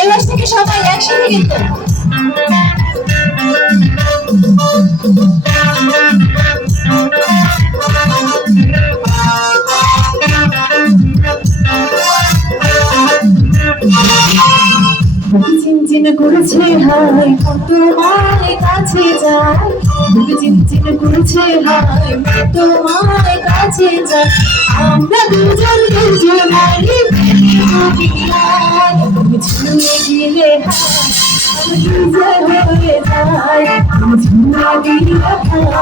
এই পাশ থেকে সবাই একসাথে কিন্তু চিনচিন করেছে হাই তোমার কাছে যায়, বুকে চিনচিন করেছে হাই তোমার কাছে যায়, আমরা দুজন দুজনারই তুমি ছুঁয়ে দিলে হাই হয়ে যায়, তুমি ছুঁয়ে দিলে হাই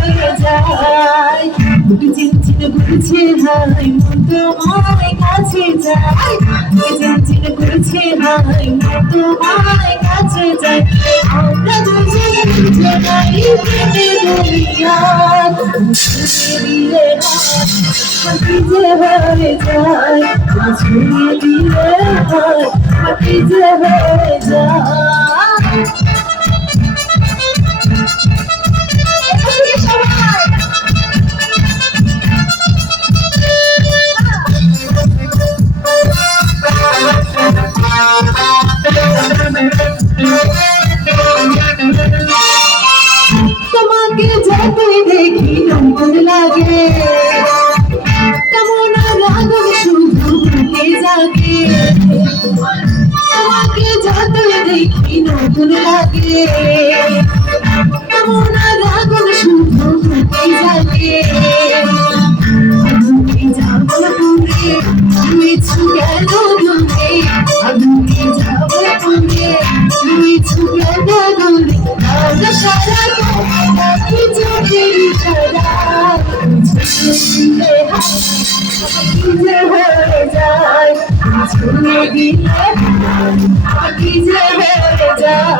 হয়ে যায়, বুকে চিনচিন করেছে হাই তোমার কাছে যায়, বুকে চিনচিন করেছে হাই তোমার কাছে যায়, আমরা দুজন দুজনারই প্রেমে বলিয়া ছুঁয়ে দিলে হাই হয়ে যায়, ছুঁয়ে দিলে হাই হয়ে যায়। তোমাকে যতই দেখি নতুন লাগে, কেমন আগুন শুধু বুকে জাগে, তোমাকে যতই দেখি নতুন লাগে, কেমন আগুন শুধু বুকে জাগে, তুমি যাবো দূরে তুমি ছুঁয়ে দূরে, আমি যাবো দূরে তুমি ছুঁয়ে দূরে, সারা কিছু সারা ছুঁয়ে হয়ে যায়, ছুঁয়ে দিলে হয়ে যায়।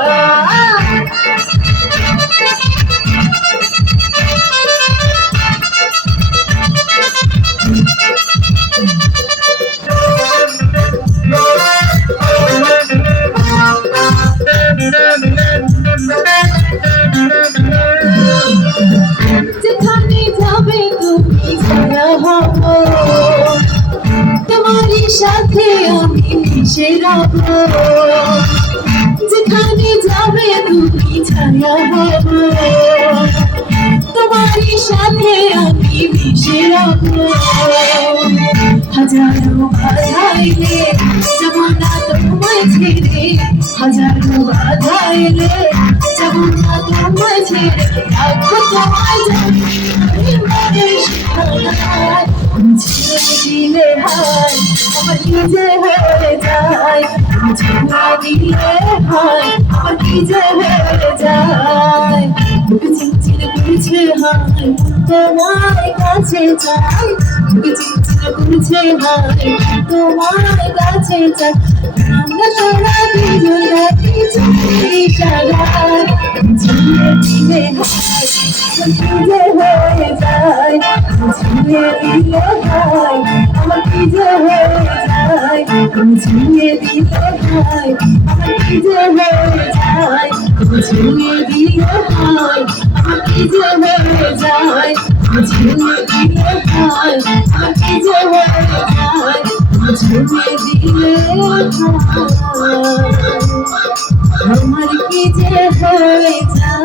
যেখানে যাবে তুমি ছায়া হব, তোমারই সাথে আমি মিশে রব, যেখানে যাবে তুমি ছায়া হব, তোমারই সাথে আমি মিশে রব, হাজারো বাধাইলে যাব না তোমায় ছেড়ে, হাজারো বাধাইলে যাব না তোমায় ছেড়ে, রাখবো তোমায় ছেড়ে দিলে হাই আমার নিজে হয়ে যায়, ছেড়ে দিলে হাই আমার নিজে হয়ে যায়, বুকে চিনচিন করেছে হাই তোমার কাছে যাই, বুকে চিনচিন করেছে হাই তোমার কাছে যাই, আমরা সারা দুজন রাখি সারায়, ছেড়ে দিলে হাই নিজে হয়ে যায়, ছেড়ে দিলে হাই আমার নিজে হয়ে যায়, ছেড়ে দিলে হাই আমার নিজে হয়ে যায়, ছেড়ে দিলে হাই আমার নিজে হয়ে যায়, ছেড়ে দিলে হাই আমার নিজে হয়ে যায়, ছেড়ে দিলে আমার কি যে হয়ে যায়।